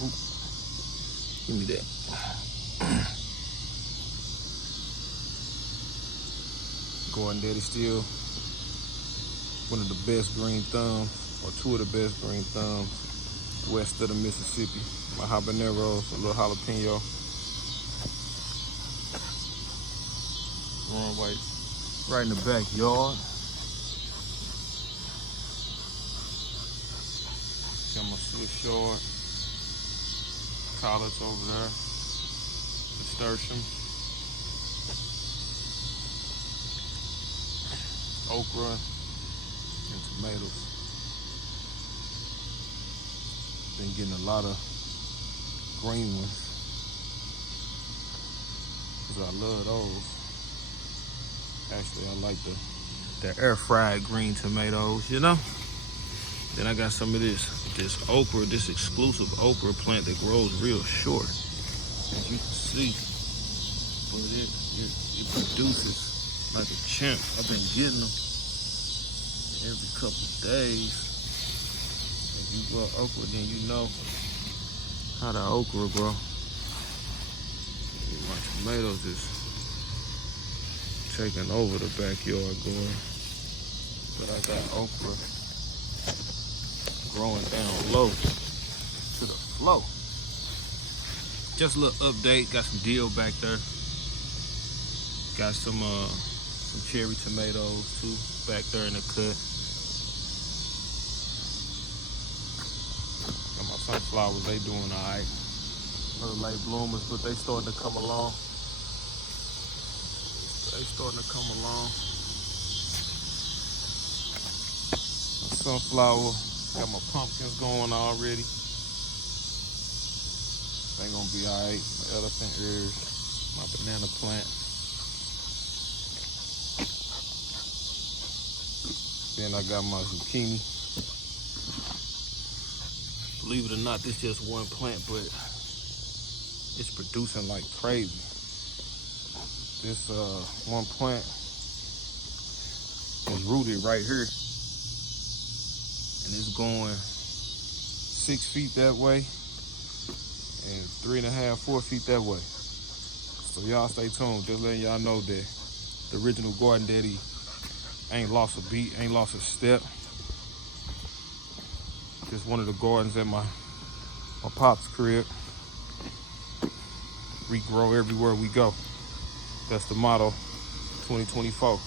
Ooh, give me that. Gordon Daddy still one of the best green thumbs, or two of the best green thumbs west of the Mississippi. My habaneros, a little jalapeno. Growing right in the backyard. Got my Swiss chard, collards over there, nasturtium, okra, and tomatoes. Been getting a lot of green ones, because I love those. Actually, I like the air fried green tomatoes, you know? Then I got some of this okra, this exclusive okra plant that grows real short, as you can see. But it produces like a champ. I've been getting them every couple of days. If you grow okra, then you know how the okra grow. My tomatoes is taking over the backyard going. But I got okra growing down low to the flow. Just a little update. Got some dill back there. Got some cherry tomatoes too back there in the cut. Got my sunflowers. They doing all right. Little late bloomers, but they starting to come along. My sunflower. Got my pumpkins going already. They gonna be all right. My elephant ears, my banana plant. Then I got my zucchini. Believe it or not, this is just one plant, but it's producing like crazy. This one plant is rooted right here, and it's going 6 feet that way and 3.5, 4 feet that way. So y'all stay tuned. Just letting y'all know that the original Gordon Daddy ain't lost a beat, ain't lost a step. Just one of the gardens at my pop's crib. We grow everywhere we go. That's the motto 2024.